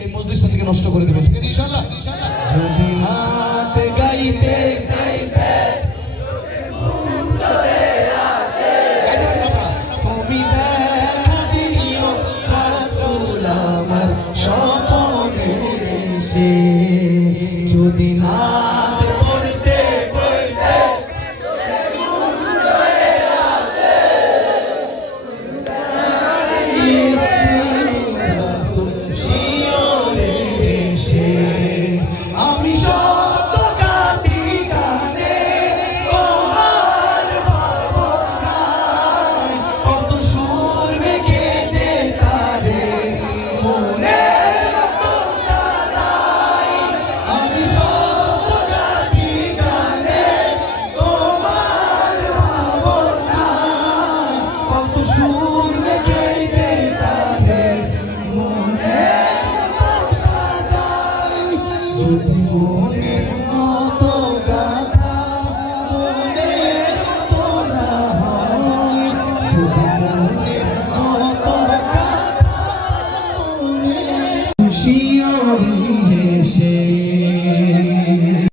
এই মজলিসটা থেকে নষ্ট করে দেবেন ইনশাআল্লাহ। যদি নাত গাইতে তুমি দেখা দিও রাসূল আমার স্বপনে এসে, যদি নাত পড়তে আমি শব্দ গাতি গানে তোমার ভাবনায় কত সুর মেখে যে তারে মনের মতো সাজাই। আমি শব্দ গাতি গানে তোমার ভাবনায় কত সুর মেখে যে তারে মনের মতো সাজাই। যদি